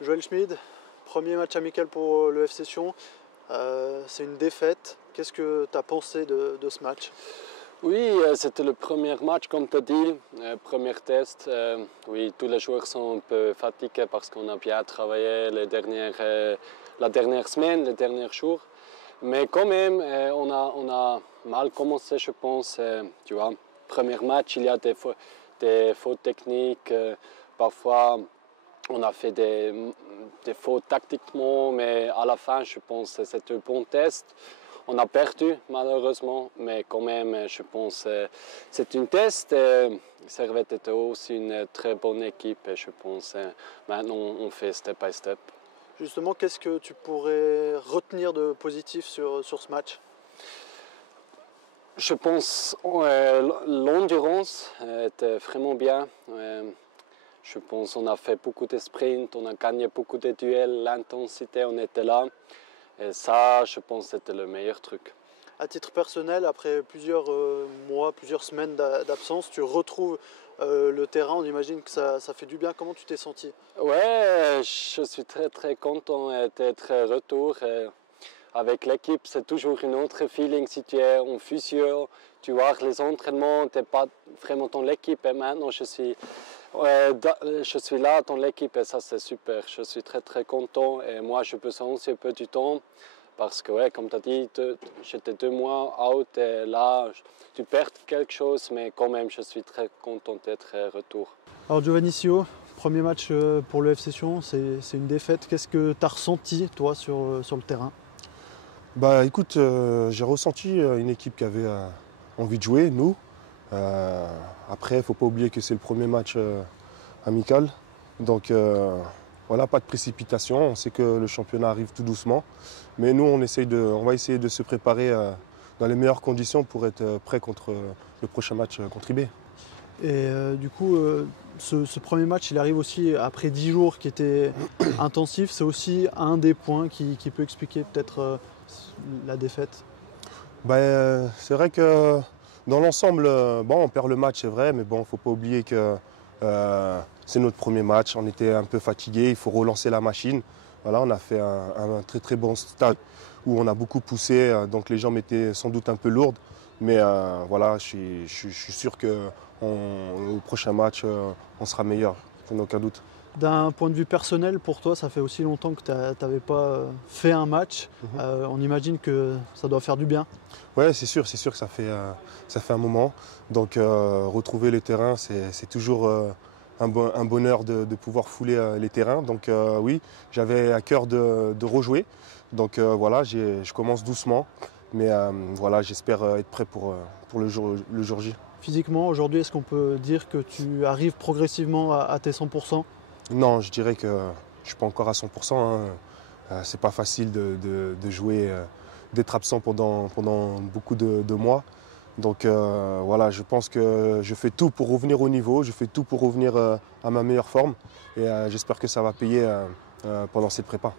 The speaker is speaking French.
Joël Schmid, premier match amical pour le FC Sion. C'est une défaite. Qu'est-ce que tu as pensé de ce match? Oui, c'était le premier match, comme tu as dit, premier test. Oui, tous les joueurs sont un peu fatigués parce qu'on a bien travaillé la dernière semaine, les derniers jours. Mais quand même, on a mal commencé, je pense. Tu vois, premier match, il y a des fautes techniques. Parfois, on a fait des fautes tactiquement, mais à la fin, je pense que c'était un bon test. On a perdu malheureusement, mais quand même, je pense que c'est un test. Servette était aussi une très bonne équipe et je pense que maintenant on fait step by step. Justement, qu'est-ce que tu pourrais retenir de positif sur ce match? Je pense l'endurance était vraiment bien. Je pense qu'on a fait beaucoup de sprints, on a gagné beaucoup de duels, l'intensité, on était là. Et ça, je pense que c'était le meilleur truc. À titre personnel, après plusieurs mois, plusieurs semaines d'absence, tu retrouves le terrain. On imagine que ça fait du bien. Comment tu t'es senti? Ouais, je suis très très content d'être retour. Avec l'équipe, c'est toujours un autre feeling si tu es en fusion. Tu vois, les entraînements, tu n'es pas vraiment dans l'équipe. Et maintenant, je suis là dans l'équipe et ça, c'est super. Je suis très très content et moi, je peux aussi un peu du temps. Parce que, ouais, comme tu as dit, j'étais 2 mois out et là, tu perds quelque chose, mais quand même, je suis très content d'être retour. Alors, Giovanni Sio, premier match pour le FC Sion, c'est une défaite. Qu'est-ce que tu as ressenti, toi, sur le terrain? Bah écoute, j'ai ressenti une équipe qui avait envie de jouer, nous. Après, il ne faut pas oublier que c'est le premier match amical. Donc voilà, pas de précipitation. On sait que le championnat arrive tout doucement. Mais nous, on va essayer de se préparer dans les meilleures conditions pour être prêt contre le prochain match contre IB. Et du coup, ce premier match, il arrive aussi après 10 jours qui étaient intensifs. C'est aussi un des points qui peut expliquer peut-être la défaite. C'est vrai que dans l'ensemble, on perd le match, c'est vrai, mais bon, il ne faut pas oublier que c'est notre premier match. On était un peu fatigués, il faut relancer la machine. Voilà, on a fait un très très bon stade où on a beaucoup poussé, donc les jambes étaient sans doute un peu lourdes. Mais voilà, je suis sûr qu'au prochain match, on sera meilleur, sans aucun doute. D'un point de vue personnel, pour toi, ça fait aussi longtemps que tu n'avais pas fait un match. On imagine que ça doit faire du bien. Oui, c'est sûr que ça fait un moment. Donc retrouver les terrains, c'est toujours un bonheur de pouvoir fouler les terrains. Donc oui, j'avais à cœur de rejouer. Donc voilà, je commence doucement. Mais voilà, j'espère être prêt pour le jour J. Physiquement, aujourd'hui, est-ce qu'on peut dire que tu arrives progressivement à tes 100%? Non, je dirais que je ne suis pas encore à 100%. C'est pas facile de jouer, d'être absent pendant beaucoup de mois. Donc voilà, je pense que je fais tout pour revenir au niveau, je fais tout pour revenir à ma meilleure forme. Et j'espère que ça va payer pendant cette prépa.